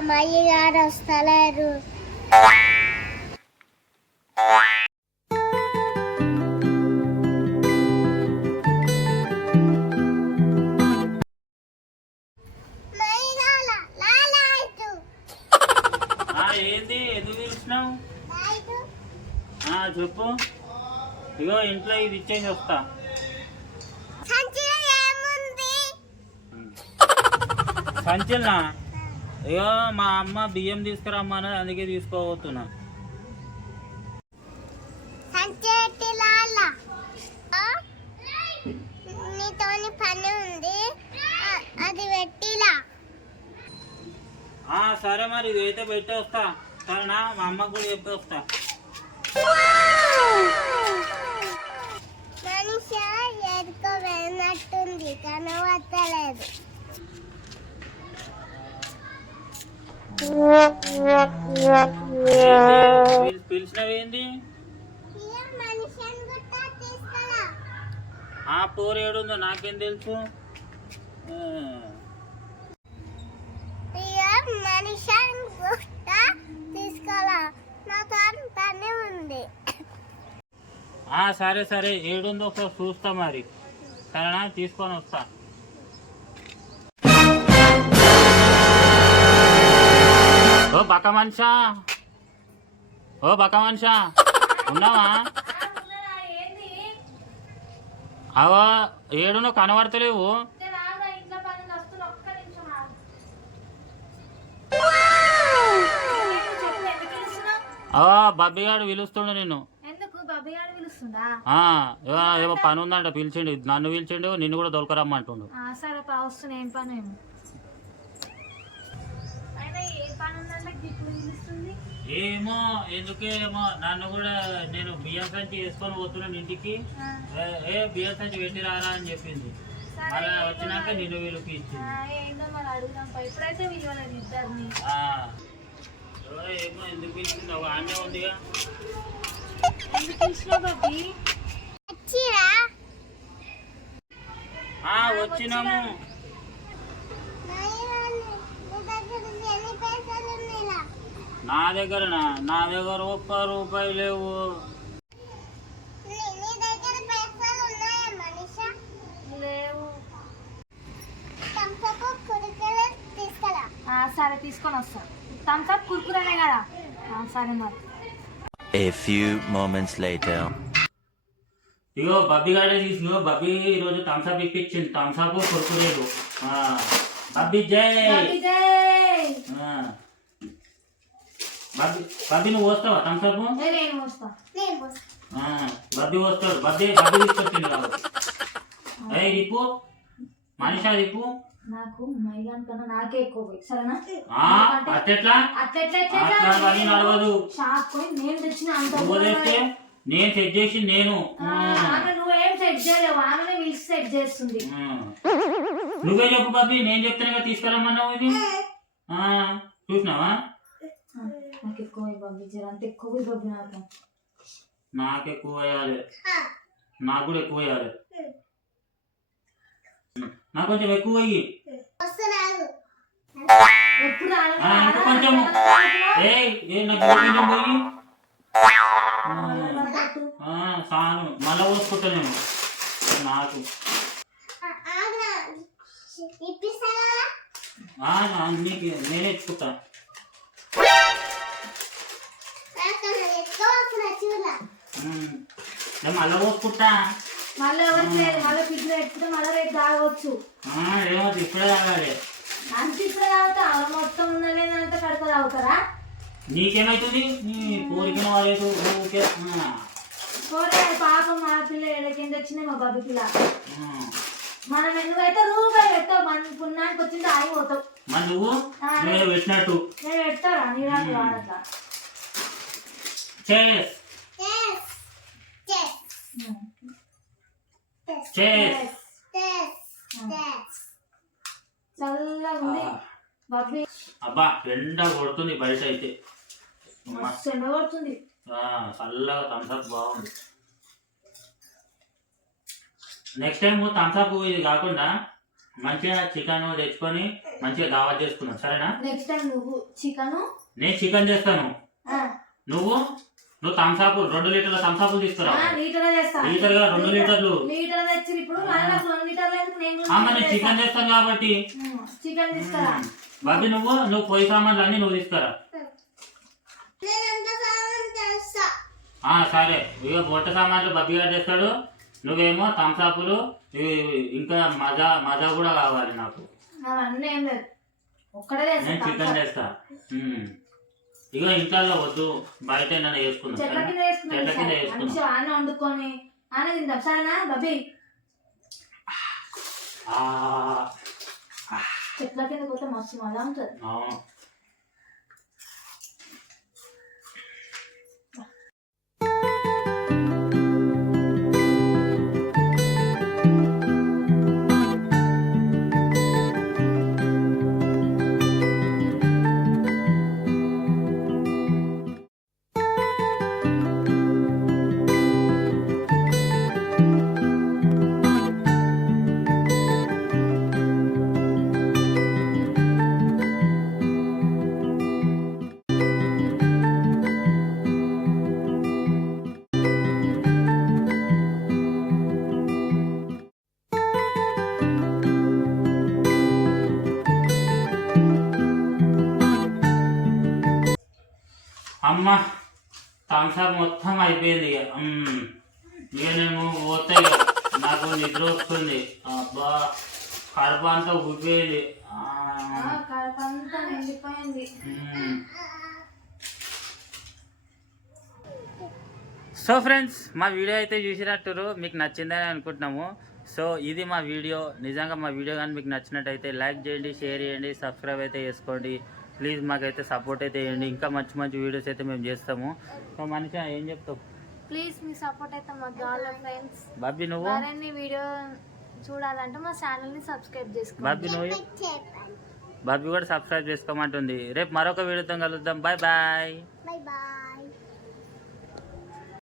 ఇంకా మయ్య గారు వస్తలేరు ఆ, ఏంది? పిలిచినావు? చెప్పు. ఇగో ఇంట్లో ఇది ఇచ్చేసి వస్తా. సంచలనా? ఇగో మా అమ్మ బియ్యం తీసుకురమ్మన్నది అందుకే తీసుకోబోతున్నా. నీతోని పని ఉంది. అది పెట్టిలా. సరే మరి ఇది అయితే పెట్టి వస్తా. సరేనా? మా అమ్మకు కూడా చెప్పి వస్తా. మనిషి ఎదుకో వెళ్ళినట్టుంది కనవత్తలేదు పిలిచినవేంది? ఆ పోర్ ఏడుందో నాకేం తెలుసు? ఆ, సరే సరే ఏడుందో ఒకసారి చూస్తా మరి. సరేనా? తీసుకొని వస్తా. ఓ బక్క మనిషా. ఓ బక్క మనిషా. ఉన్నావా? అవా ఏడునో కనబడతలేవు. అవా పిలుస్తుండు నిన్ను. బాబాయ్ గారు పిలుస్తుందా ఆ, ఏమో- పని ఉందంట పిలిచిండు. నన్ను పిలిచిండు నిన్ను కూడా దొరకరమ్మంటుండు సరే వస్తున్నా ఏం పని? ఏమో ఎందుకేమో నన్ను కూడా నేను బియ్యం సంచి వేసుకొని పోతున్నాను ఇంటికి. ఏ- ఏ బియ్యం సంచి పెట్టి రారా అని చెప్పింది. ఏందో వచ్చినాక. నిన్ను ఆ. ఓ, ఏమో ఎందుకు పిలిచింది ఒక ఆన్నే ఉందిగా. వచ్చినాము. నా దగ్గర నా దగ్గర ఒక్క రూపాయి లేవు. నీ నీ దగ్గర పైసలు ఉన్నాయా మనిషా? లేవు. తంపకు కురికెలు తీసుకురా. ఆ, సరే తీసుకొని వస్తా. థమ్స్అప్ కుర్కురనే కదా. ఆ, సరే మరి. A few moments later. ఇగో బబ్బి గాడే తీసిన బబ్బి ఈరోజు థమ్స్అప్ ఇప్పించింది థమ్స్అప్ కొడుకులేదు బబ్బి జై. బాబీ జై. బబ్బి నువ్వు వస్తావా థమ్స్అప్ బబ్బి వస్తాడు బబ్బి బబ్బి తీసుకొచ్చింది కాదు ఏ రిపు మనిషా రిపు నాకు మైదాన్ కన్నా నాకే ఎక్కువ సరేనా? అట్లెట్లా? నడవదు. షాప్ పోయి నేను తెచ్చిన అంత నేను సెట్ చేసి నేను. ఆమె నువ్వేం సెట్ చేయలేవు. ఆమెనే పిలిచి సెట్ చేస్తుంది. నువ్వే చెప్పు బబ్బి నేను చెప్తానుగా తీసుకురమ్మన్నావు ఇది. ఆ, చూసినావా? నాకు ఎక్కువ జర అంత ఎక్కువ ఇవ్వద్దు నాకు. నాకు ఎక్కువ వేయాలి నాకు కూడా ఎక్కువ వేయాలి. నాకు కొంచెం ఎక్కువ రాను, కొంచెం. ఏ నాకు కొంచెం పోయి. సాను మళ్ళా పోసుకుంటానేమో నాకు. ఆ, ఆగురా. ఇప్పిస్తారా ఆ, నా- నీకు నేనే ఇచ్చుకుంటా. మళ్ళా పోసుకుంటా? మళ్ళీ ఎవరికి లేదు మళ్ళీ ఫ్రిడ్జ్ పెట్టుకుంటే మళ్ళీ రేపు తాగవచ్చు ఇప్పుడే తాగాలి అంత ఇప్పుడు తాగుతా అలా మొత్తం ఉన్నలేదంతా కడక తాగుతారా? నీకేమైతుంది? నీ ఊరికే. పోతే పాపం మా పిల్ల ఏడకింద వచ్చింది మా బాబు పిల్ల. మనం ఎందుకైతే రూపాయి పెట్టావు మన పుణ్యానికి వచ్చింది ఆగిపోతావు. మరి నువ్వు? పెట్టినట్టు. నేను పెడతారా? నీరాకు చేస్. చేస్ Yes. Yes. చల్లగా ఉంది బాబీ అబ్బా ఎండ కొడుతుంది బయట అయితే. మస్తు ఎండ కొడుతుంది ఆ, చల్లగా థమ్స్అప్ బాగుంది. నెక్స్ట్ టైం థమ్స్అప్ ఇది కాకుండా మంచిగా చికెన్ తెచ్చుకొని మంచిగా దావత్ చేసుకున్నాం సరేనా? నెక్స్ట్ టైం నువ్వు చికెను నేను చికెన్ చేస్తాను. నువ్వు? నువ్వు థమ్సాపు రెండు లీటర్ల థమ్సాపులు తీసుకురా. లీటర్ లీటర్గా రెండు లీటర్లు. లీటర్ తెచ్చి ఇప్పుడు నేను చికెన్ చేస్తాను కాబట్టి. చికెన్ తీసుకురా. బాబీ నువ్వు నువ్వు పొయ్యి సామాన్లు అన్ని నువ్వు తీసుకురా. సరే. ఇక బొట్ట సామాన్లు బబ్బీ గారు చేస్తాడు నువ్వేమో థమ్సాపులు ఇంకా మజా మజా కూడా కావాలి నాకు. అవన్నీ ఏం లేదు. ఒక్కడే నేను చికెన్ చేస్తా. ఇగో ఇంట్లో వద్దు బయట చెట్ల? కింద వేసుకున్నాం చెట్ల కింద. వేసుకున్నాం ఆన వండుకొని ఆన తింటాం సరేనా బబ్బీ? ఆ, చెట్ల కింద పోతే మస్తు మజా ఉంటుంది. అవును. అమ్మ థమ్స్అప్ మొత్తం అయిపోయింది ఇక. నేను పోతే నాకు నిద్ర వస్తుంది. అబ్బా కడుపు అంతా నిండిపోయింది. ఉమ్. సో ఫ్రెండ్స్ మా వీడియో అయితే చూసినట్టు మీకు నచ్చిందని అనుకుంటున్నాము. సో ఇది మా వీడియో. నిజంగా మా వీడియో కానీ మీకు నచ్చినట్టయితే లైక్ చేయండి షేర్ చేయండి సబ్స్క్రైబ్ అయితే చేసుకోండి. ప్లీజ్ మాకైతే సపోర్ట్ అయితే చేయండి. ఇంకా మంచి మంచి వీడియోస్ అయితే మేము చేస్తాము. సో మనిషి ఏం చెప్తావు? ప్లీజ్ మీ సపోర్ట్ అయితే మాకు కావాలి ఫ్రెండ్స్. బాబీ నువ్వు? మరిన్ని వీడియో చూడాలంటే మా ఛానల్ని సబ్స్క్రైబ్ చేసుకోండి. బాబీ నువ్వు? బాబీ కూడా సబ్స్క్రైబ్ చేసుకోమంటుంది. రేపు మరొక వీడియోతో కలుద్దాం. Bye bye. Bye bye